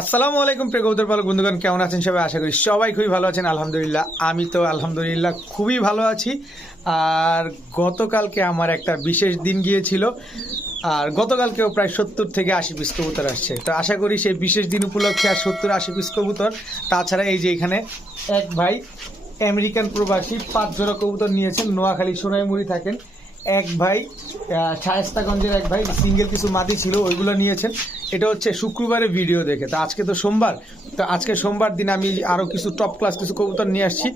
আসসালামু আলাইকুম প্রিয় কবুতর পালক বন্ধুগণ, কেমন আছেন সবাই? আশা করি সবাই খুবই ভালো আছেন। আলহামদুলিল্লাহ, আমি তো আলহামদুলিল্লাহ খুবই ভালো আছি। আর গতকালকে আমার একটা বিশেষ দিন গিয়েছিল। আর গতকালকেও প্রায় সত্তর থেকে আশি পিস কবুতর আসছে। তো আশা করি সেই বিশেষ দিন উপলক্ষে আর সত্তর আশি পিস কবুতর। তাছাড়া এই যে এখানে এক ভাই, আমেরিকান প্রবাসী পাঁচ জোড়া কবুতর নিয়েছেন। নোয়াখালী সোনাইমুড়ি থাকেন। এক ভাই শায়স্তাগঞ্জের এক ভাই সিঙ্গেল কিছু মাটি ছিল, ওইগুলো নিয়েছেন। এটা হচ্ছে শুক্রবারের ভিডিও দেখে। তো আজকে তো সোমবার। তো আজকে সোমবার দিন আমি আরও কিছু টপ ক্লাস কিছু কবুতর নিয়ে আসছি।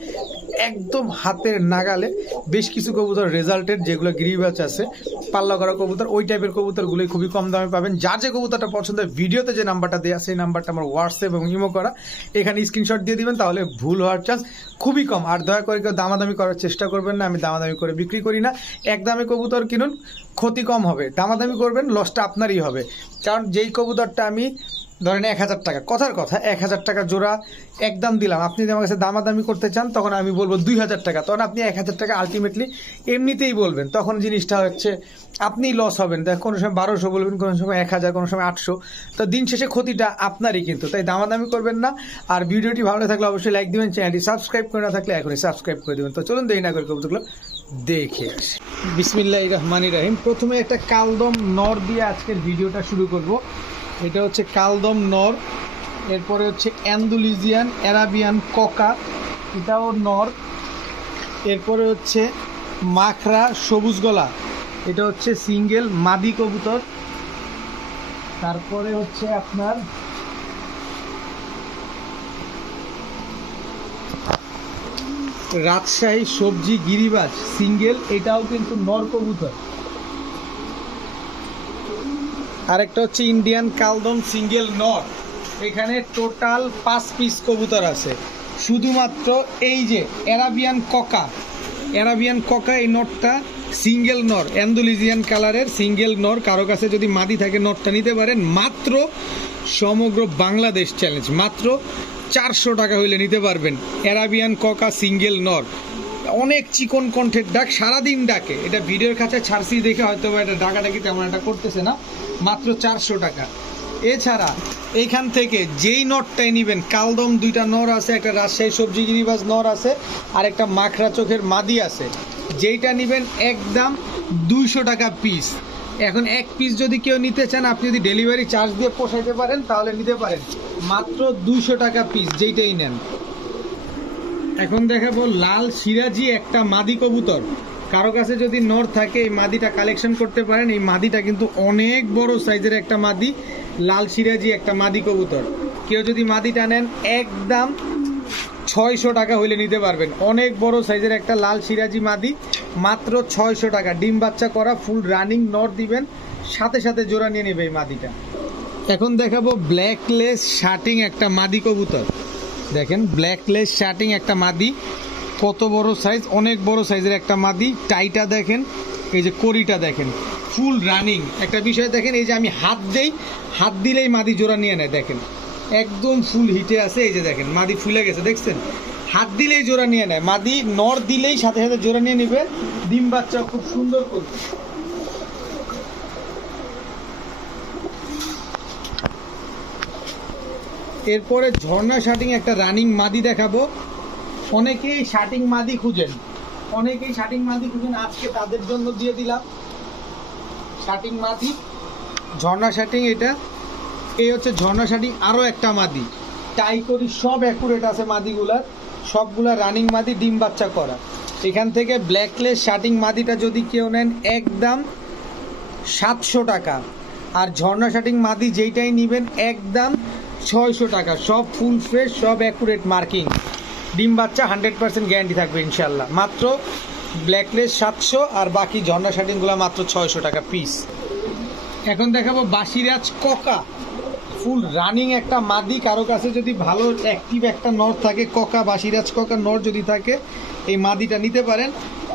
একদম হাতের নাগালে বেশ কিছু কবুতর রেজাল্টের যেগুলো গিরিবাজ আছে পাল্লা করা কবুতর, ওই টাইপের কবুতরগুলোই খুবই কম দামে পাবেন। যার যে কবুতরটা পছন্দ ভিডিওতে যে নাম্বারটা দেওয়া সেই নাম্বারটা আমার হোয়াটসঅ্যাপ এবং ইমো করা। এখানে স্ক্রিনশট দিয়ে দিবেন, তাহলে ভুল হওয়ার চান্স খুবই কম। আর দয়া করে কেউ দামাদামি করার চেষ্টা করবেন না, আমি দামাদামি করে বিক্রি করি না। এক দামে কবুতর কিনুন, ক্ষতি কম হবে। দামাদামি করবেন লসটা আপনারই হবে। কারণ যেই কবুতরটা আমি ধরেন এক হাজার টাকা। কথার কথা, এক হাজার টাকা জোড়া, একদম দিলাম। আপনি যদি আমার কাছে দামাদামি করতে চান, তখন আমি বলব দুই হাজার টাকা। তখন আপনি এক হাজার টাকা আলটিমেটলি এমনিতেই বলবেন। তখন জিনিসটা হচ্ছে, আপনি লস হবেন। দেখ কোনো সময় বারোশো বলবেন, কোনো সময় এক হাজার, কোনো সময় আটশো। তো দিন শেষে ক্ষতিটা আপনারই কিন্তু। তাই দামাদামি করবেন না। আর ভিডিওটি ভালো থাকলে অবশ্যই লাইক দিবেন চ্যানেলটি সাবস্ক্রাইব করে না থাকলে এখনই সাবস্ক্রাইব করে দেবেন। তো চলুন দেরি না করে কবুতরগুলো দেখে আসি। বিসমিল্লাহ রহমান রাহিম। প্রথমে একটা কালদম নর দিয়ে আজকের ভিডিওটা শুরু করব। এটা হচ্ছে কালদম নর, এরপরে হচ্ছে অ্যান্ডুলিজিয়ান, অ্যারাবিয়ান ককা, এটাও নর, এরপরে হচ্ছে মাখরা সবুজ গলা, এটা হচ্ছে সিঙ্গেল মাদি কবুতর, তারপরে হচ্ছে আপনার রাজশাহী সবজি গিরিবাজ, সিঙ্গেল, এটাও কিন্তু নর কবুতর। আরেকটা হচ্ছে ইন্ডিয়ান কালদম সিঙ্গেল নর এখানে টোটাল পাঁচ পিস কবুতর আছে। শুধুমাত্র এই যে অ্যারাবিয়ান ককা অ্যারাবিয়ান ককা এই নটটা সিঙ্গেল নর অ্যান্ডুলিজিয়ান কালারের সিঙ্গেল নর কারও কাছে যদি মাদি থাকে নটটা নিতে পারেন। মাত্র সমগ্র বাংলাদেশ চ্যালেঞ্জ মাত্র চারশো টাকা হইলে নিতে পারবেন অ্যারাবিয়ান ককা সিঙ্গেল নর অনেক চিকন কণ্ঠের ডাক, সারাদিন ডাকে। এটা ভিডিওর কাছে ছাড়ছি দেখে হয়তো বা এটা ডাকাডাকি তেমন একটা করতেছে না। মাত্র চারশো টাকা। এছাড়া এইখান থেকে যেই নটটাই নেবেন, কালদম দুইটা নর আছে, একটা রাজশাহী সবজি গিরিবাজ নর আছে, আর একটা মাখরা চোখের মাদি আছে। যেইটা নেবেন একদম দুইশো টাকা পিস এখন এক পিস যদি কেউ নিতে চান, আপনি যদি ডেলিভারি চার্জ দিয়ে পোষাইতে পারেন, তাহলে নিতে পারেন। মাত্র দুইশো টাকা পিস যেইটাই নেন। এখন দেখাবো লাল সিরাজি একটা মাদি কবুতর। কারও কাছে যদি নর থাকে, এই মাদিটা কালেকশন করতে পারেন। এই মাদিটা কিন্তু অনেক বড় সাইজের একটা মাদি, লাল সিরাজি একটা মাদি কবুতর। কেউ যদি মাদিটা নেন, একদম ছয়শো টাকা হইলে নিতে পারবেন। অনেক বড় সাইজের একটা লাল সিরাজি মাদি, মাত্র ছয়শো টাকা। ডিম বাচ্চা করা ফুল রানিং নর দিবেন, সাথে সাথে জোড়া নিয়ে নেবে এই মাদিটা। এখন দেখাবো ব্ল্যাকলেস শার্টিং একটা মাদি কবুতর। দেখেন ব্ল্যাকলেস শার্টিং একটা মাদি কত বড় সাইজ অনেক বড় সাইজের একটা মাদি। টাইটা দেখেন, এই যে করিটা দেখেন। ফুল রানিং একটা বিষয় দেখেন, এই যে আমি হাত দেই, হাত দিলেই মাদি জোড়া নিয়ে নেয়, দেখেন। একদম ফুল হিটে আছে, এই যে দেখেন, মাদি ফুলে গেছে, দেখছেন? হাত দিলেই জোড়া নিয়ে নেয়। মাদি নর দিলেই সাথে সাথে জোড়া নিয়ে নিবে। ডিম বাচ্চা খুব সুন্দর করবে এরপরে ঝর্ণা শার্টিং একটা রানিং মাদি দেখাবো। অনেকেই শার্টিং মাদি খুঁজেন। অনেকেই শার্টিং মাদি খুঁজেন, আজকে তাদের জন্য দিয়ে দিলাম। শার্টিং মাদি, ঝর্ণা শার্টিং এটা। এই হচ্ছে ঝর্ণা শার্টিং আরও একটা মাদি। টাই করি সব অ্যাকুরেট আছে মাদিগুলার। সবগুলা রানিং মাদি, ডিম বাচ্চা করা। এখান থেকে ব্ল্যাকলেস শার্টিং মাদিটা যদি কেউ নেন, একদম সাতশো টাকা। আর ঝর্ণা শার্টিং মাদি যেইটাই নেবেন, একদম ছয়শো টাকা। সব ফুল ফ্রেশ সব অ্যাকুরেট মার্কিং ডিম বাচ্চা হান্ড্রেড পার্সেন্ট গ্যারান্টি থাকবে ইনশাল্লাহ মাত্র ব্ল্যাকলেস সাতশো আর বাকি ঝর্ণা শার্টিংগুলো মাত্র ছয়শো টাকা পিস এখন দেখাবো বাসিরাজ ককা। ফুল রানিং একটা মাদি, কারও কাছে যদি ভালো অ্যাক্টিভ একটা নর থাকে, ককা, বাসিরাজ ককা নর যদি থাকে, এই মাদিটা নিতে পারেন।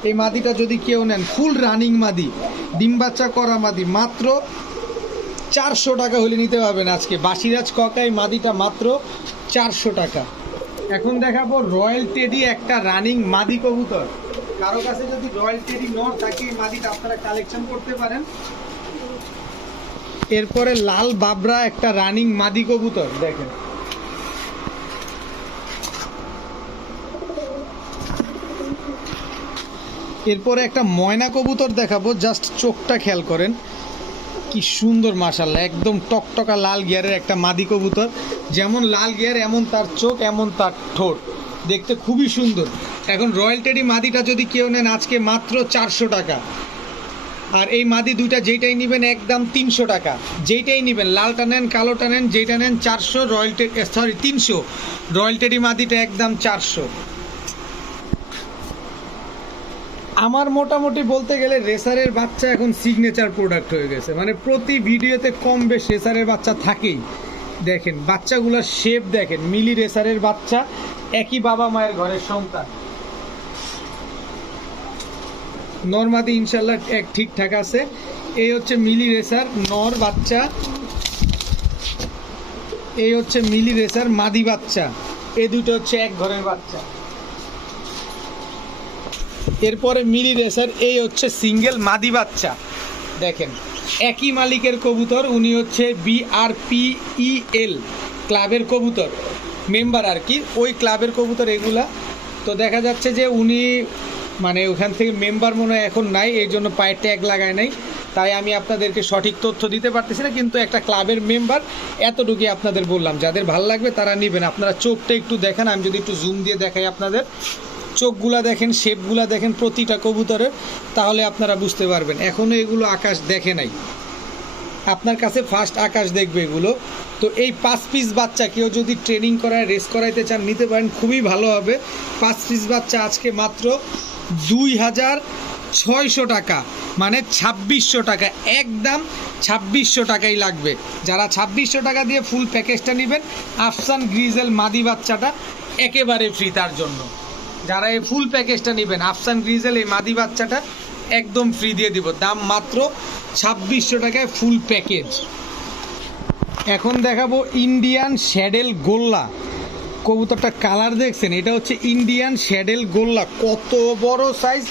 এই মাদিটা যদি কেউ নেন, ফুল রানিং মাদি, ডিম বাচ্চা করা মাদি, মাত্র চারশো টাকা হলে নিতে পারবেন আজকে। বাসিরাজ এই মাদিটা মাত্র চারশো টাকা। এখন দেখাবো রয়্যাল টেডি একটা রানিং মাদি কবুতর। কারও কাছে যদি রয়্যাল টেডি নর থাকে মাদিটা আপনারা কালেকশন করতে পারেন। এরপরে লাল বাবরা একটা রানিং মাদি কবুতর, দেখেন। এরপরে একটা ময়না কবুতর দেখাবো, জাস্ট চোখটা খেয়াল করেন। কি সুন্দর মাশাল্লাহ একদম টকটকা লাল গিয়ারের একটা মাদি কবুতর। যেমন লাল গিয়ার, এমন তার চোখ, এমন তার ঠোঁট। দেখতে খুবই সুন্দর। এখন রয়্যাল টেডি মাদিটা যদি কেউ নেন, আজকে মাত্র চারশো টাকা। আর এই মাদি দুইটা যেইটাই নেবেন, একদম তিনশো টাকা। যেইটাই নেবেন, লালটা নেন, কালোটা নেন, যেইটা নেন, চারশো, রয়্যাল সরি তিনশো। রয়্যাল টেডি মাদিটা একদম চারশো। আমার মোটামুটি বলতে গেলে রেসারের বাচ্চা এখন সিগনেচার প্রোডাক্ট হয়ে গেছে। মানে প্রতি ভিডিওতে কম বেশ রেসারের বাচ্চা থাকেই। দেখেন, বাচ্চাগুলোর শেপ দেখেন, মিলি রেসারের বাচ্চা, একই বাবা মায়ের ঘরের সন্তান। নর্মাদি ইনশাল্লাহ এক ঠিকঠাক আছে। এই হচ্ছে মিলি রেসার নর বাচ্চা। এই হচ্ছে মিলি রেসার মাদি বাচ্চা। এই দুটো হচ্ছে এক ঘরের বাচ্চা। এরপরে মিলি রেসার, এই হচ্ছে সিঙ্গেল মাদি বাচ্চা। দেখেন, একই মালিকের কবুতর, উনি হচ্ছে বিআরপিইএল ক্লাবের কবুতর, মেম্বার আর কি। ওই ক্লাবের কবুতর এগুলা। তো দেখা যাচ্ছে যে উনি মানে ওখান থেকে মেম্বার মনে হয় এখন নাই, এই জন্য পায়ে ট্যাগ লাগায় নাই। তাই আমি আপনাদেরকে সঠিক তথ্য দিতে পারতেছি না, কিন্তু একটা ক্লাবের মেম্বার, এতটুকুই আপনাদের বললাম। যাদের ভালো লাগবে তারা নেবেন। আপনারা চোখটা একটু দেখেন, আমি যদি একটু জুম দিয়ে দেখাই আপনাদের। চোখগুলা দেখেন, শেপগুলা দেখেন প্রতিটা কবুতরের, তাহলে আপনারা বুঝতে পারবেন। এখনও এগুলো আকাশ দেখে নাই। আপনার কাছে ফার্স্ট আকাশ দেখবে এগুলো। তো এই পাঁচ পিস বাচ্চা কেউ যদি ট্রেনিং করায় রেস করাইতে চান, নিতে পারেন, খুবই ভালো হবে। পাঁচ পিস বাচ্চা আজকে মাত্র দুই হাজার ছয়শো টাকা মানে ছাব্বিশশো টাকা। একদম ছাব্বিশশো টাকাই লাগবে। যারা ছাব্বিশশো টাকা দিয়ে ফুল প্যাকেজটা নেবেন, আফসান গ্রিজেল মাদি বাচ্চাটা একেবারে ফ্রি তার জন্য। যারা এই ফুল প্যাকেজটা নেবেন আফসান গ্রিজেল এই মাদি বাচ্চাটা একদম ফ্রি দিয়ে দিব। দাম মাত্র ছাব্বিশশো টাকায় ফুল প্যাকেজ এখন দেখাবো ইন্ডিয়ান শ্যাডেল গোল্লা। কবুতরটা কালার দেখছেন, এটা হচ্ছে ইন্ডিয়ান শ্যাডেল গোল্লা। কত বড় সাইজ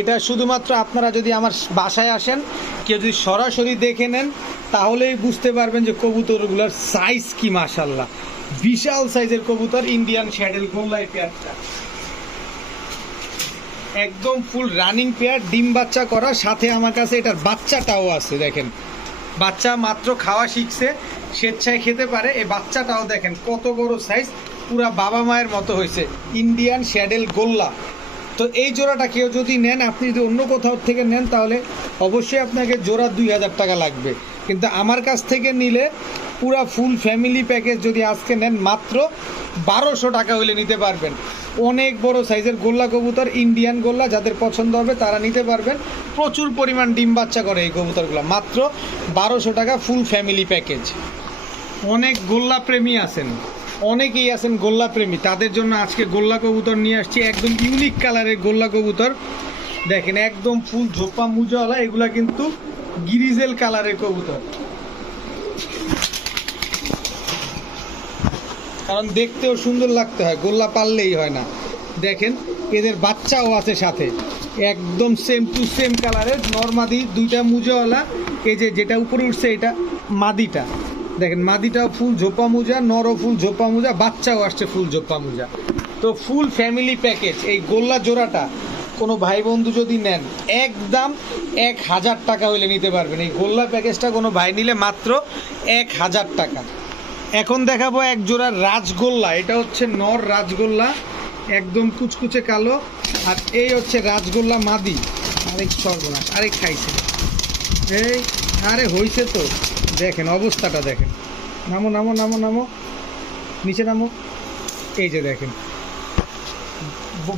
এটা শুধুমাত্র আপনারা যদি আমার বাসায় আসেন, কেউ যদি সরাসরি দেখে নেন, তাহলেই বুঝতে পারবেন যে কবুতরগুলোর সাইজ কি মাশাল্লাহ বিশাল সাইজের কবুতর ইন্ডিয়ান শ্যাডেল গোল্লা এই পেয়ারটা একদম ফুল রানিং পেয়ার ডিম বাচ্চা করা। সাথে আমার কাছে এটার বাচ্চাটাও আছে, দেখেন। বাচ্চা মাত্র খাওয়া শিখছে, স্বেচ্ছায় খেতে পারে। এই বাচ্চাটাও দেখেন, কত বড় সাইজ পুরা বাবা মায়ের মতো হয়েছে। ইন্ডিয়ান শ্যাডেল গোল্লা। তো এই জোড়াটা কেউ যদি নেন, আপনি যদি অন্য কোথাও থেকে নেন, তাহলে অবশ্যই আপনাকে জোড়া দুই হাজার টাকা লাগবে। কিন্তু আমার কাছ থেকে নিলে পুরা ফুল ফ্যামিলি প্যাকেজ যদি আজকে নেন, মাত্র বারোশো টাকা হলে নিতে পারবেন। অনেক বড় সাইজের গোল্লা কবুতর, ইন্ডিয়ান গোল্লা, যাদের পছন্দ হবে তারা নিতে পারবেন। প্রচুর পরিমাণ ডিম বাচ্চা করে এই কবুতরগুলো। মাত্র বারোশো টাকা ফুল ফ্যামিলি প্যাকেজ। অনেক গোল্লা প্রেমী আছেন। অনেকেই আছেন গোল্লা প্রেমী। তাদের জন্য আজকে গোল্লা কবুতর নিয়ে আসছি। একদম ইউনিক কালারের গোল্লা কবুতর। দেখেন, একদম ফুল ঝোপা মুজওয়ালা, এগুলা কিন্তু গিরিজেল কালারের কবুতর। কারণ দেখতেও সুন্দর লাগতে হয়, গোল্লা পারলেই হয় না। দেখেন, এদের বাচ্চাও আছে সাথে। একদম সেম টু সেম কালারের নর্মাদি, দুইটা মুজোওয়ালা, এই যে যেটা উপরে উঠছে এটা মাদিটা। দেখেন, মাদিটাও ফুল ঝোপা মুজা, নরও ফুল ঝোপা মুজা, বাচ্চাও আসছে ফুল ঝোপা মুজা। তো ফুল ফ্যামিলি প্যাকেজ এই গোল্লা জোড়াটা কোনো ভাই বন্ধু যদি নেন, একদম এক হাজার টাকা হলে নিতে পারবেন। এই গোল্লা প্যাকেজটা কোনো ভাই নিলে মাত্র এক হাজার টাকা। এখন দেখাবো এক জোড়া রাজগোল্লা। এটা হচ্ছে নর রাজগোল্লা, একদম কুচকুচে কালো, আর এই হচ্ছে রাজগোল্লা মাদি। আরেক সর্বনাশ, আরেক খাইছে। এই, আরে হইছে তো। দেখেন, অবস্থাটা দেখেন। নামো নামো নামো নামো। নিচে নামো। এই যে দেখেন।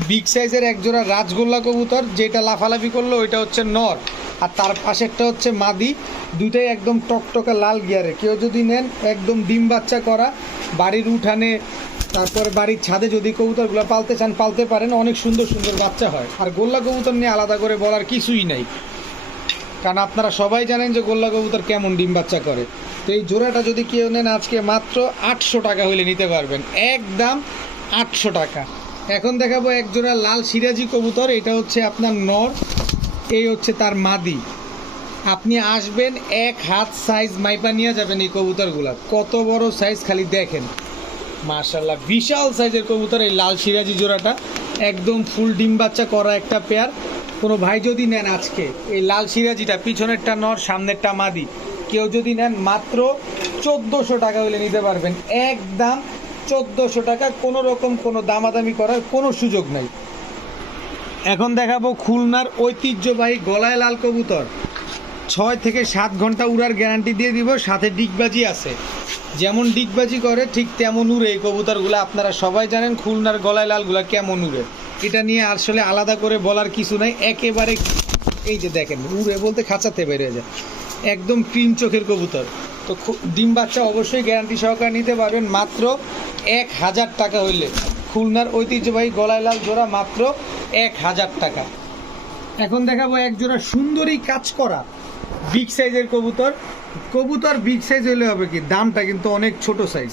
বিগ সাইজের এক জোড়া রাজগোল্লা কবুতর, যেটা লাফালাফি করল, ওইটা হচ্ছে নর। আর তার পাশেরটা হচ্ছে মাদি, দুইটাই একদম টকটকে লাল গিয়ারে। কেউ যদি নেন, একদম ডিম বাচ্চা করা, বাড়ির উঠানে, তারপরে বাড়ির ছাদে যদি কবুতরগুলো পালতে চান, পালতে পারেন, অনেক সুন্দর সুন্দর বাচ্চা হয়। আর গোল্লা কবুতর নিয়ে আলাদা করে বলার কিছুই নাই। কারণ আপনারা সবাই জানেন যে গোল্লা কবুতর কেমন ডিম বাচ্চা করে। তো এই জোড়াটা যদি কেউ নেন, আজকে মাত্র আটশো টাকা হলে নিতে পারবেন। একদম আটশো টাকা। এখন দেখাবো এক জোড়া লাল সিরাজি কবুতর, এটা হচ্ছে আপনার নর। এই হচ্ছে তার মাদি। আপনি আসবেন, এক হাত সাইজ মাইপা নিয়ে যাবেন এই কবুতরগুলা। কত বড় সাইজ খালি দেখেন। মার্শাল্লাহ বিশাল সাইজের কবুতর এই লাল সিরাজি জোড়াটা। একদম ফুল ডিম বাচ্চা করা একটা পেয়ার কোনো ভাই যদি নেন আজকে, এই লাল সিরাজিটা, পিছনেরটা নর, সামনেরটা মাদি। কেউ যদি নেন মাত্র চোদ্দোশো টাকা হলে নিতে পারবেন। একদম চোদ্দোশো টাকা, কোনো রকম কোনো দামাদামি করার কোনো সুযোগ নাই। এখন দেখাবো খুলনার ঐতিহ্যবাহী গলায় লাল কবুতর। ছয় থেকে সাত ঘণ্টা উড়ার গ্যারান্টি দিয়ে দিব, সাথে ডিগবাজি আছে। যেমন ডিগবাজি করে, ঠিক তেমন উড়ে এই কবুতরগুলো। আপনারা সবাই জানেন খুলনার গলায় লালগুলা কেমন উড়ে। এটা নিয়ে আসলে আলাদা করে বলার কিছু নাই। একেবারে এই যে দেখেন, উড়ে বলতে খাঁচাতে বেরিয়ে যায়। একদম ক্রিম চোখের কবুতর। তো ডিম বাচ্চা অবশ্যই গ্যারান্টি সহকারে নিতে পারবেন। মাত্র এক হাজার টাকা হইলে। খুলনার ঐতিহ্যবাহী গলায় লাল জোড়া মাত্র এক হাজার টাকা। এখন দেখাবো এক জোড়া সুন্দরী কাজ করা বিগ সাইজের কবুতর। কবুতর বিগ সাইজ হলে হবে কি? দামটা কিন্তু অনেক ছোট সাইজ।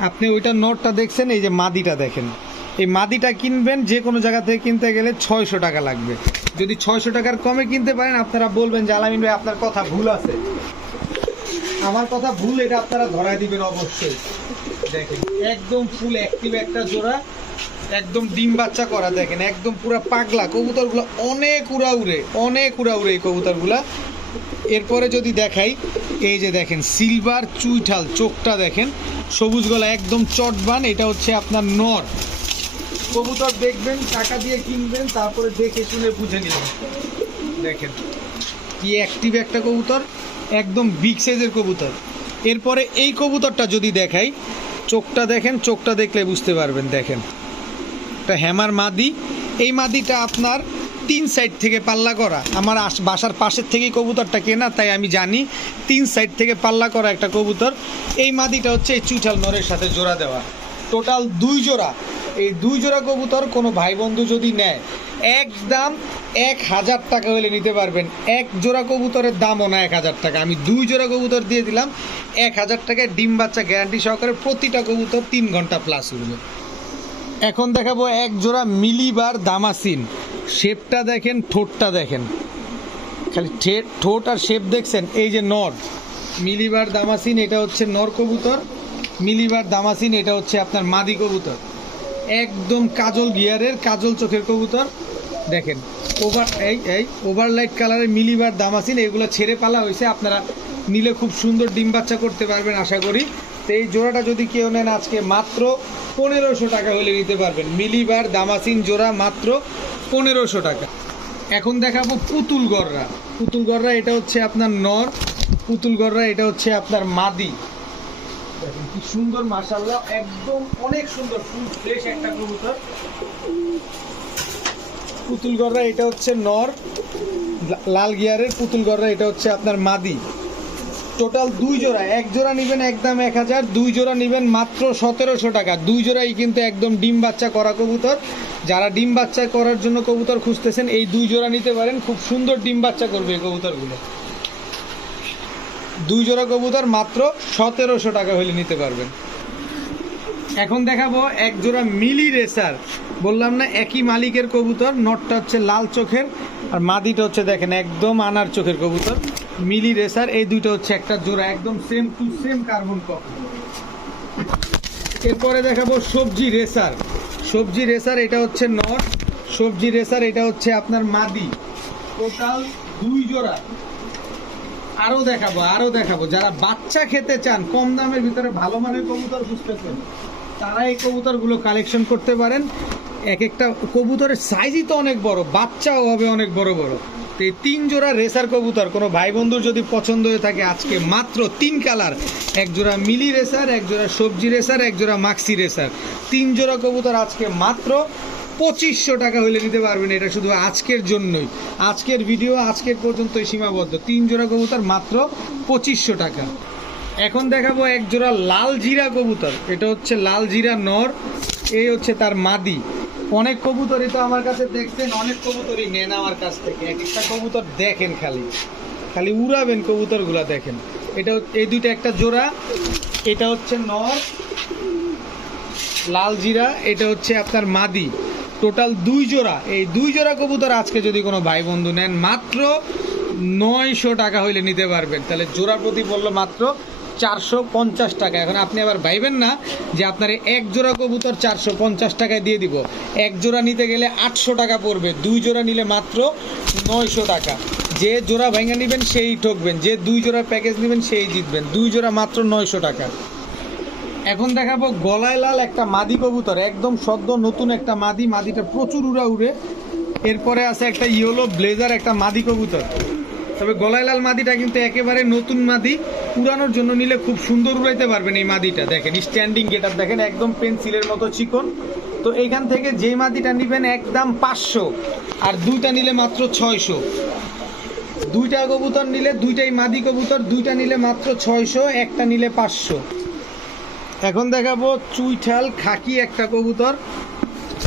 আপনি ওইটা নটটা দেখছেন, এই যে মাদিটা দেখেন। এই মাদিটা কিনবেন, যে কোনো জায়গা থেকে কিনতে গেলে ছয়শো টাকা লাগবে। যদি ছয়শো টাকার কমে কিনতে পারেন, আপনারা বলবেন যে, আলামিন ভাই, আপনার কথা ভুল আছে। আমার কথা ভুল, এটা আপনারা ধরায় দিবেন অবশ্যই। দেখেন, একদম ফুল অ্যাক্টিভ একটা জোড়া, একদম ডিম বাচ্চা করা দেখেন, একদম পুরো পাগলা। কবুতরগুলো অনেক উড়া উড়ে অনেক উড়া উড়ে এই কবুতরগুলা। এরপরে যদি দেখাই, এই যে দেখেন সিলভার চুইঠাল চোখটা দেখেন, সবুজ গলা একদম চটবান, এটা হচ্ছে আপনার নর। কবুতর দেখবেন, টাকা দিয়ে কিনবেন, তারপরে দেখে শুনে বুঝে নেবেন। দেখেন, কি অ্যাক্টিভ একটা কবুতর, একদম বিগ সাইজের কবুতর। এরপরে এই কবুতরটা যদি দেখাই চোখটা দেখেন, চোখটা দেখলে বুঝতে পারবেন, দেখেন। একটা হ্যামার মাদি, এই মাদিটা আপনার তিন সাইড থেকে পাল্লা করা। আমার বাসার পাশের থেকেই কবুতরটা কেনা, তাই আমি জানি তিন সাইড থেকে পাল্লা করা একটা কবুতর। এই মাদিটা হচ্ছে এই চুইঠাল নরের সাথে জোড়া দেওয়া। টোটাল দুই জোড়া। এই দুই জোড়া কবুতর কোনো ভাই বন্ধু যদি নেয় একদম এক হাজার টাকা হলে নিতে পারবেন। এক জোড়া কবুতরের দামও না এক হাজার টাকা। আমি দুই জোড়া কবুতর দিয়ে দিলাম। এক হাজার টাকায় ডিম বাচ্চা গ্যারান্টি সহকারে প্রতিটা কবুতর তিন ঘণ্টা প্লাস উঠবে এখন দেখাবো এক জোড়া মিলিবার দামাসিন। শেপটা দেখেন, ঠোঁটটা দেখেন। খালি ঠোঁট আর শেপ দেখছেন, এই যে নর। মিলিবার দামাসিন, এটা হচ্ছে নর কবুতর। মিলিবার দামাসিন, এটা হচ্ছে আপনার মাদি কবুতর। একদম কাজল গিয়ারের, কাজল চোখের কবুতর। দেখেন ওভার এই এই ওভারলাইট কালারের মিলিবার দামাসিন, এগুলো ছেড়ে পালা হয়েছে। আপনারা নিলে খুব সুন্দর ডিম বাচ্চা করতে পারবেন, আশা করি। তো এই জোড়াটা যদি কেউ নেন আজকে মাত্র পনেরোশো টাকা হলে নিতে পারবেন। মিলিবার দামাসিন জোড়া মাত্র পনেরোশো টাকা। এখন দেখাবো পুতুল গররা। পুতুল গররা, এটা হচ্ছে আপনার নর, পুতুল গররা, এটা হচ্ছে আপনার মাদি। সুন্দর মাশাল্লাহ একদম অনেক সুন্দর ফুল ফ্রেশ একটা কবুতর। পুতুল গররা এটা হচ্ছে নর লাল গিয়ারের পুতুল গররা এটা হচ্ছে আপনার মাদি। টোটাল দুই জোড়া, এক জোড়া নেবেন একদম এক হাজার, দুই জোড়া নেবেন মাত্র সতেরোশো টাকা। দুই জোড়াই কিন্তু একদম ডিম বাচ্চা করা কবুতর। যারা ডিম বাচ্চা করার জন্য কবুতর খুঁজতেছেন, এই দুই জোড়া নিতে পারেন, খুব সুন্দর ডিম বাচ্চা করবে এই কবুতরগুলো। দুই জোড়া কবুতর মাত্র সতেরোশো টাকা হলে নিতে পারবেন। এখন দেখাবো এক জোড়া মিলি রেসার। বললাম না, একই মালিকের কবুতর, নটটা হচ্ছে লাল চোখের, আর মাদিটা হচ্ছে দেখেন একদম আনার চোখের কবুতর, মিলি রেসার। এই দুইটা হচ্ছে একটা জোড়া একদম same to same carbon copy এরপরে দেখাবো সবজি রেসার। সবজি রেসার, এটা হচ্ছে নট। সবজি রেসার, এটা হচ্ছে আপনার মাদি। টোটাল দুই জোড়া। আরও দেখাবো আরও দেখাবো। যারা বাচ্চা খেতে চান, কম দামের ভিতরে ভালো মানের কবুতর খুঁজতেছেন তারা এই কবুতরগুলো কালেকশন করতে পারেন। এক একটা কবুতরের সাইজই তো অনেক বড়, বাচ্চাও হবে অনেক বড় বড়। তো এই তিন জোড়া রেসার কবুতর, কোনো ভাই বন্ধুর যদি পছন্দ হয়ে থাকে, আজকে মাত্র তিন কালার। এক জোড়া মিলি রেসার এক জোড়া সবজি রেসার এক জোড়া মাক্সি রেসার তিন জোড়া কবুতর আজকে মাত্র পঁচিশশো টাকা হলে নিতে পারবেন, এটা শুধু আজকের জন্যই। আজকের ভিডিও আজকের পর্যন্তই সীমাবদ্ধ। তিন জোড়া কবুতর মাত্র পঁচিশশো টাকা। এখন দেখাবো এক জোড়া লাল জিরা কবুতর। এটা হচ্ছে লাল জিরা নর, এই হচ্ছে তার মাদি। অনেক কবুতরই তো আমার কাছে দেখছেন অনেক কবুতরই নেন আমার কাছ থেকে। এক একটা কবুতর দেখেন খালি। খালি উড়াবেন কবুতরগুলা দেখেন। এটা এই দুইটা একটা জোড়া, এটা হচ্ছে নর, লাল জিরা, এটা হচ্ছে আপনার মাদি। টোটাল দুই জোড়া। এই দুই জোড়া কবুতর আজকে যদি কোনো ভাই বন্ধু নেন, মাত্র নয়শো টাকা হইলে নিতে পারবেন। তাহলে জোড়া প্রতি বলল মাত্র চারশো পঞ্চাশ টাকা। এখন আপনি আবার ভাইবেন না যে আপনার এক জোড়া কবুতর চারশো পঞ্চাশ টাকায় দিয়ে দিব। এক জোড়া নিতে গেলে আটশো টাকা পড়বে। দুই জোড়া নিলে মাত্র নয়শো টাকা। যে জোড়া ভাঙা নেবেন, সেই ঠকবেন। যে দুই জোড়া প্যাকেজ নেবেন, সেই জিতবেন। দুই জোড়া মাত্র নয়শো টাকা। এখন দেখাবো গলায় লাল একটা মাদি কবুতর, একদম সদ্য নতুন একটা মাদি, মাদিটা প্রচুর উড়া উড়ে। এরপরে আছে একটা ইয়েলো ব্লেজার একটা মাদি কবুতর। তবে গলায় লাল মাদিটা কিন্তু একেবারে নতুন মাদি, উড়ানোর জন্য নিলে খুব সুন্দর উড়াইতে পারবেন এই মাদিটা। দেখেন স্ট্যান্ডিং গেট দেখেন, একদম পেন্সিলের মতো চিকন। তো এইখান থেকে যে মাদিটা নেবেন একদম পাঁচশো, আর দুইটা নিলে মাত্র ছয়শো। দুইটা কবুতর নিলে দুইটাই মাদি কবুতর, দুইটা নিলে মাত্র ছয়শো, একটা নিলে পাঁচশো। এখন দেখাবো চুইঠাল খাকি একটা কবুতর।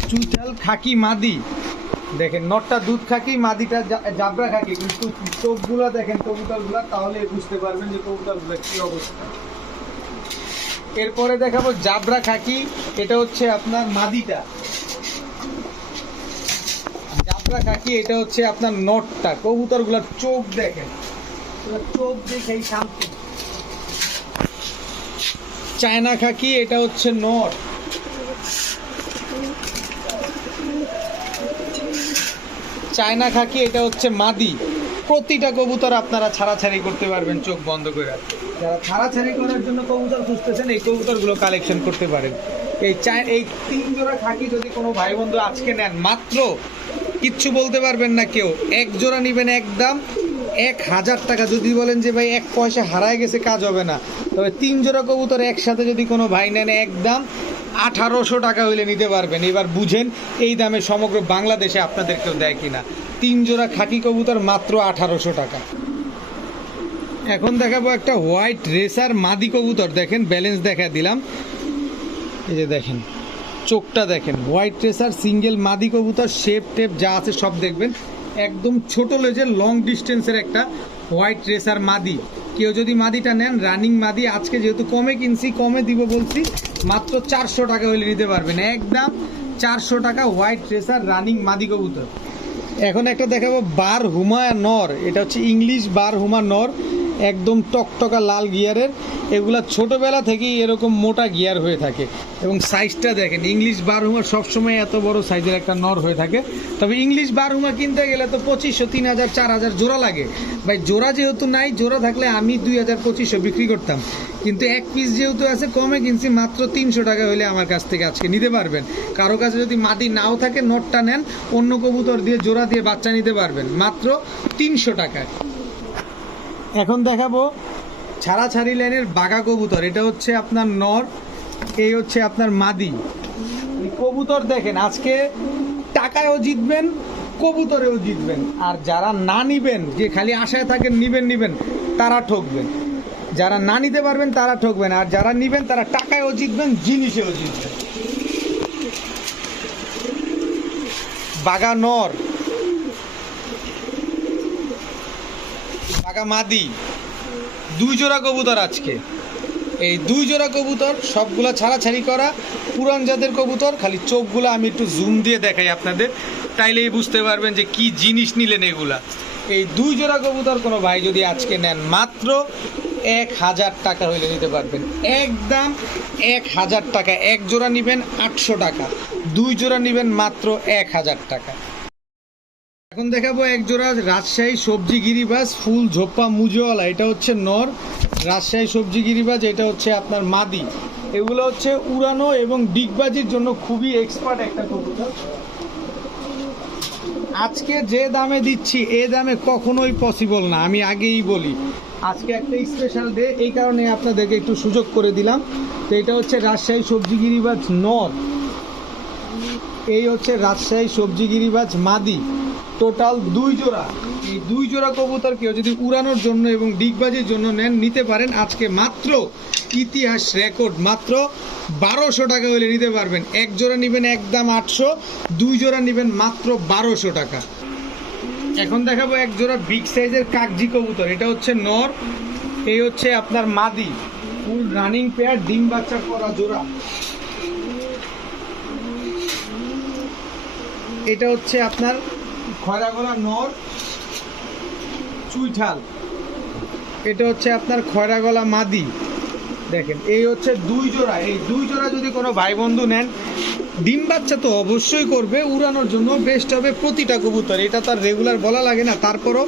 চুইঠাল খাকি মাদি। দেখেন, নটটা দুধ খাকি, মাদিটা জাবরা খাকি, কিন্তু চোখগুলো দেখেন কবুতরগুলো, তাহলে বুঝতে পারবেন যে কবুতরগুলো কি অবস্থা। এরপরে দেখাবো জাবরা খাকি, এটা হচ্ছে আপনার মাদিটা। জাবরা খাকি, এটা হচ্ছে আপনার নটটা। কবুতরগুলোর চোখ দেখেন। চোখ দেখেই শান্তি। চায়না খাকি, এটা হচ্ছে নট চায়না খাকি, এটা হচ্ছে মাদি। প্রতিটা কবুতর আপনারা ছাড়াছাড়ি করতে পারবেন, চোখ বন্ধ করে। যারা ছাড়াছাড়ি করার জন্য কবুতর খুঁজতেছেন, এই কবুতরগুলো কালেকশন করতে পারেন। এই চায়, এই তিন জোড়া খাকি যদি কোনো ভাই বন্ধু আজকে নেন, মাত্র কিচ্ছু বলতে পারবেন না কেউ। এক জোড়া নেবেন একদম। এক হাজার টাকা। যদি বলেন যে ভাই এক পয়সা হারায় গেছে, কাজ হবে না। তবে তিন জোড়া কবুতর একসাথে যদি কোনো ভাই নেন একদম আঠারোশো টাকা হইলে নিতে পারবেন। এবার বুঝেন এই দামে সমগ্র বাংলাদেশে আপনাদেরকেও দেয় কিনা। তিন জোড়া খাকি কবুতর মাত্র আঠারোশো টাকা। এখন দেখাবো একটা হোয়াইট রেসার মাদি কবুতর। দেখেন ব্যালেন্স দেখা দিলাম। এই যে দেখেন, চোখটা দেখেন। হোয়াইট রেসার সিঙ্গেল মাদি কবুতর শেপ টেপ যা আছে সব দেখবেন। একদম ছোট লেজের লং ডিস্টেন্সের একটা হোয়াইট রেসার মাদি। কেউ যদি মাদিটা নেন রানিং মাদি, আজকে যেহেতু কমে কিনছি, কমে দিব বলছি, মাত্র চারশো টাকা হলে নিতে পারবেন। একদম চারশো টাকা হোয়াইট রেসার রানিং মাদি কবুতর। এখন একটা দেখাবো বার হুমা নর। এটা হচ্ছে ইংলিশ বার হুমা নর। একদম টকটকা লাল গিয়ারের এগুলা ছোটবেলা থেকেই এরকম মোটা গিয়ার হয়ে থাকে। এবং সাইজটা দেখেন ইংলিশ বারহুমা সবসময় এত বড় সাইজের একটা নর হয়ে থাকে। তবে ইংলিশ বারহুমা কিনতে গেলে তো পঁচিশশো তিন হাজার চার হাজার জোড়া লাগে। ভাই, জোড়া যেহেতু নাই, জোড়া থাকলে আমি দুই হাজার পঁচিশশো বিক্রি করতাম। কিন্তু এক পিস যেহেতু আছে, কমে কিনছি মাত্র তিনশো টাকা হলে আমার কাছ থেকে আজকে নিতে পারবেন। কারও কাছে যদি মাটি নাও থাকে, নটটা নেন, অন্য কবুতর দিয়ে, জোড়া দিয়ে বাচ্চা নিতে পারবেন। মাত্র তিনশো টাকায়। এখন দেখাবো ছাড়াছাড়ি লাইনের বাঘা কবুতর। এটা হচ্ছে আপনার নর। এই হচ্ছে আপনার মাদি। কবুতর দেখেন, আজকে টাকায়ও জিতবেন, কবুতরেও জিতবেন। আর যারা না নিবেন, যে খালি আশায় থাকেন, নিবেন নিবেন, তারা ঠকবেন। যারা না নিতে পারবেন, তারা ঠকবেন। আর যারা নিবেন, তারা টাকায়ও জিতবেন, জিনিসেও জিতবেন। বাঘা নর বাঘা মাদি দুই জোড়া কবুতর আজকে। এই দুই জোড়া কবুতর, সবগুলা ছাড়াছাড়ি করা, পুরান জাতের কবুতর, খালি চোখগুলো আমি একটু জুম দিয়ে দেখাই আপনাদের। তাইলেই বুঝতে পারবেন যে কি জিনিস নিলেন এগুলা। এই দুই জোড়া কবুতর কোনো ভাই যদি আজকে নেন, মাত্র এক হাজার টাকা হইলে নিতে পারবেন। একদম এক হাজার টাকা। এক জোড়া নেবেন আটশো টাকা। দুই জোড়া নেবেন মাত্র এক হাজার টাকা। এখন দেখাবো এক জোড়া রাজশাহী সবজি গিরিবাজ ফুল ঝোপ্পা মুজোওয়ালা এটা হচ্ছে নর, রাজশাহী সবজি গিরিবাজ, এটা হচ্ছে আপনার মাদি। এগুলো হচ্ছে উড়ানো এবং ডিগবাজির জন্য খুবই এক্সপার্ট একটা কবুতর। আজকে যে দামে দিচ্ছি, এ দামে কখনোই পসিবল না, আমি আগেই বলি। আজকে একটা স্পেশাল ডে এই কারণে আপনাদেরকে একটু সুযোগ করে দিলাম। তো এটা হচ্ছে রাজশাহী সবজি গিরিবাজ নর। এই হচ্ছে রাজশাহী সবজি গিরিবাজ মাদি। টোটাল দুই জোড়া। এই দুই জোড়া কবুতর কেউ যদি উড়ানোর জন্য এবং ডিগবাজির জন্য নেন, নিতে পারেন। আজকে মাত্র ইতিহাস রেকর্ড, মাত্র বারোশো টাকা হলে নিতে পারবেন। এক জোড়া নেবেন একদম আটশো, দুই জোড়া নেবেন মাত্র বারোশো টাকা। এখন দেখাবো এক জোড়া বিগ সাইজের কাকজি কবুতর। এটা হচ্ছে নর, এই হচ্ছে আপনার মাদি। ফুল রানিং পেয়ার, ডিম বাচ্চা করা জোড়া। এটা হচ্ছে আপনার খয়রা গলা নর, চুইঠাল। এটা হচ্ছে আপনার খয়রা গলা মাদি। দেখেন, এই হচ্ছে দুই জোড়া। এই দুই জোড়া যদি কোনো ভাই বন্ধু নেন, ডিম বাচ্চা তো অবশ্যই করবে, উড়ানোর জন্য বেস্ট হবে প্রতিটা কবুতর। এটা তার রেগুলার বলা লাগে না, তারপরও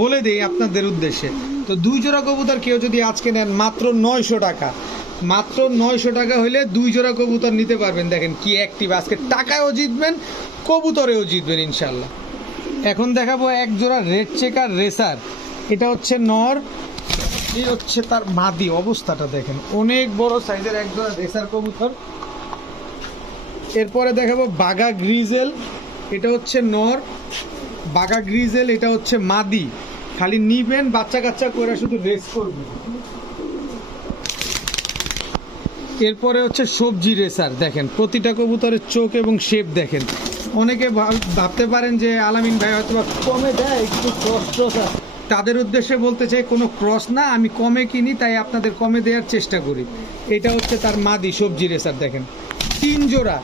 বলে দেই আপনাদের উদ্দেশ্যে। তো দুই জোড়া কবুতর কেউ যদি আজকে নেন, মাত্র নয়শো টাকা। মাত্র নয়শো টাকা হলে দুই জোড়া কবুতর নিতে পারবেন। দেখেন কি অ্যাক্টিভ আজকে টাকায়ও জিতবেন, কবুতরেও জিতবেন ইনশাল্লাহ এখন দেখাবো এক জোড়া রেড চেকার রেসার এটা হচ্ছে নর এই হচ্ছে তার মাদি। অবস্থাটা দেখেন, অনেক বড় সাইজের এক জোড়া রেসার কবুতর। এরপরে দেখাবো বাগা গ্রিজেল, এটা হচ্ছে নর। বাগা গ্রিজেল, এটা হচ্ছে মাদি। খালি নিবেন বাচ্চা কাচ্চা করে শুধু রেস করবেন এরপরে হচ্ছে সবজি রেসার দেখেন, প্রতিটা কবুতরের চোখ এবং শেপ দেখেন। অনেকে ভাব- ভাবতে পারেন যে আলামিন ভাই হয়তো কমে দেয়, একটু আছে। তাদের উদ্দেশ্যে বলতে চাই, কোনো ক্রস না, আমি কমে কিনি, তাই আপনাদের কমে দেওয়ার চেষ্টা করি। এটা হচ্ছে তার মাদি সবজি রেসার, দেখেন। তিন জোড়া।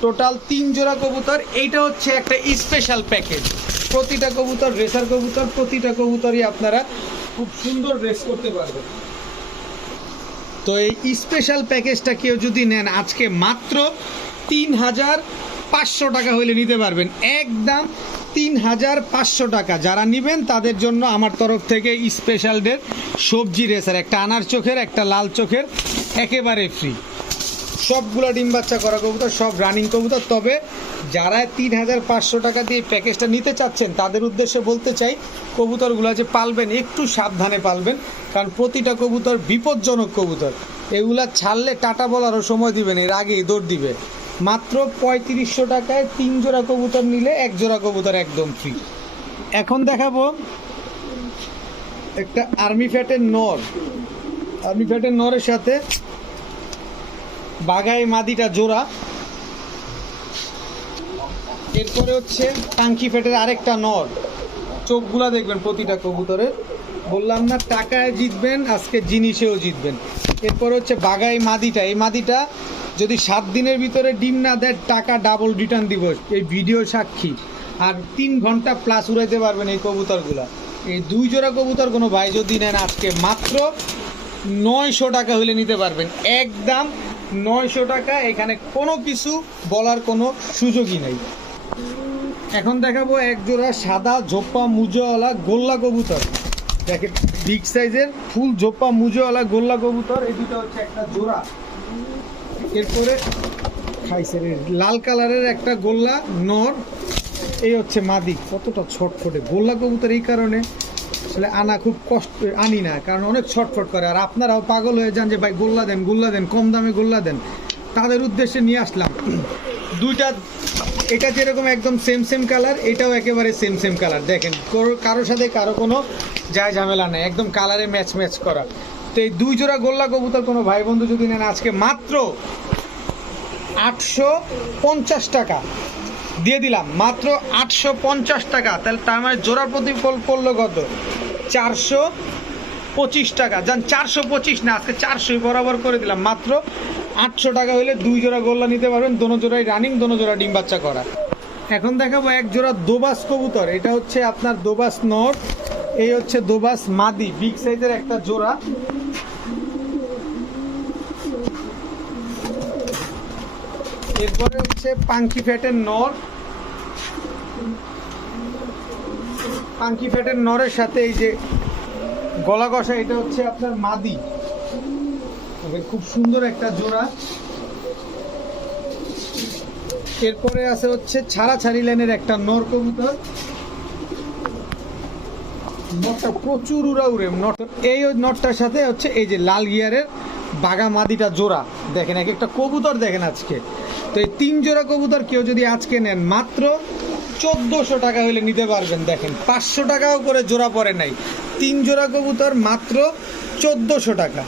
টোটাল তিন জোড়া কবুতর। এইটা হচ্ছে একটা স্পেশাল প্যাকেজ প্রতিটা কবুতর রেসার কবুতর, প্রতিটা কবুতরই আপনারা খুব সুন্দর রেস করতে পারবেন। তো এই স্পেশাল প্যাকেজটা কেউ যদি নেন, আজকে মাত্র তিন হাজার পাঁচশো টাকা হইলে নিতে পারবেন। একদম তিন হাজার পাঁচশো টাকা। যারা নেবেন, তাদের জন্য আমার তরফ থেকে স্পেশাল ডের সবজি রেসার, একটা আনার চোখের, একটা লাল চোখের, একেবারে ফ্রি সবগুলো ডিম বাচ্চা, করা কবুতর, সব রানিং কবুতর। তবে যারা তিন হাজার পাঁচশো টাকা দিয়ে প্যাকেজটা নিতে চাচ্ছেন, তাদের উদ্দেশ্যে বলতে চাই, কবুতরগুলো যে পালবেন, একটু সাবধানে পালবেন। কারণ প্রতিটা কবুতর বিপজ্জনক কবুতর। এগুলা ছাড়লে টাটা বলারও সময় দিবেন, এর আগেই দৌড় দিবে। মাত্র পঁয়ত্রিশশো টাকায় তিন জোড়া কবুতর নিলে এক জোড়া কবুতর একদম ফ্রি এখন দেখাবো একটা আর্মি ফ্যাটের নর। আর্মি ফ্যাটের নরের সাথে বাগাই মাদিটা জোড়া। এরপরে হচ্ছে টাঙ্কি ফ্যাটের আরেকটা নর। চোখগুলা দেখবেন প্রতিটা কবুতরের। বললাম না, টাকায় জিতবেন, আজকে জিনিসেও জিতবেন। এরপর হচ্ছে বাগাই মাদিটা। এই মাদিটা যদি সাত দিনের ভিতরে ডিম না দেয়, টাকা ডাবল রিটার্ন দিব। এই ভিডিও সাক্ষী। আর তিন ঘণ্টা প্লাস উড়াইতে পারবেন এই কবুতরগুলা। এই দুই জোড়া কবুতর কোনো ভাই যদি নেন আজকে, মাত্র নয়শো টাকা হলে নিতে পারবেন। একদম নয়শো টাকা, এখানে কোনো কিছু বলার কোনো সুযোগই নেই। এখন দেখাবো এক জোড়া সাদা ঝোপ্পা মুজোওয়ালা গোল্লা কবুতর। দেখেন বিগ সাইজের ফুল ঝোপ্পা মুজোওয়ালা গোল্লা কবুতর, এই দুটো হচ্ছে একটা জোড়া। এরপরে খাইছে লাল কালারের একটা গোল্লা নর, এই হচ্ছে মাদি। কতটা ছটফটে। গোল্লা কবুতর এই কারণে আসলে আনা খুব কষ্ট, আনি না, কারণ অনেক ছটফট করে। আর আপনারাও পাগল হয়ে যান যে, ভাই, গোল্লা দেন গোল্লা দেন, কম দামে গোল্লা দেন। তাদের উদ্দেশ্যে নিয়ে আসলাম। দুইটা এটা যেরকম একদম সেম সেম কালার এটাও একেবারে সেম সেম কালার দেখেন, কারো- কারোর সাথে কারও কোনো যায় ঝামেলা নেই, একদম কালারে ম্যাচ ম্যাচ করা। তো এই দুই জোড়া গোল্লা কবুতর কোনো ভাই বন্ধু যদি নেন, আজকে মাত্র আটশো পঞ্চাশ টাকা। দিয়ে দিলাম, মাত্র আটশো পঞ্চাশ টাকা। তাহলে তার মানে জোড়া প্রতি পড়ল কত? চারশো পঁচিশ টাকা। যান চারশো পঁচিশ না, আজকে চারশোই বরাবর করে দিলাম, মাত্র আটশো টাকা হলে দুই জোড়া গোল্লা নিতে পারবেন, দোনো জোড়াই রানিং দোনো জোড়া ডিম বাচ্চা করা। এখন দেখাবো এক জোড়া দোবাস কবুতর, এটা হচ্ছে আপনার দোবাস নর, এই হচ্ছে দোবাস মাদি বিগ সাইজের একটা জোড়া। এরপরে হচ্ছে পাঙ্কি ফ্যাটের নর। পাঙ্কি ফ্যাটের নরের সাথে এই যে গলা কষা এটা হচ্ছে আপনার মাদি। তবে খুব সুন্দর একটা জোড়া। এরপরে আছে হচ্ছে ছাড়া ছাড়ি লাইনের একটা নর কবুতর। নটটা প্রচুর উড়া উড়ে নট এই নটটার সাথে হচ্ছে এই যে লাল গিয়ারের বাগা মাদিটা জোড়া। দেখেন, এক একটা কবুতর দেখেন আজকে। তো এই তিন জোড়া কবুতর কেউ যদি আজকে নেন, মাত্র চোদ্দোশো টাকা হলে নিতে পারবেন, দেখেন। পাঁচশো টাকাও করে জোড়া পড়ে নাই। তিন জোড়া কবুতর মাত্র চোদ্দোশো টাকা।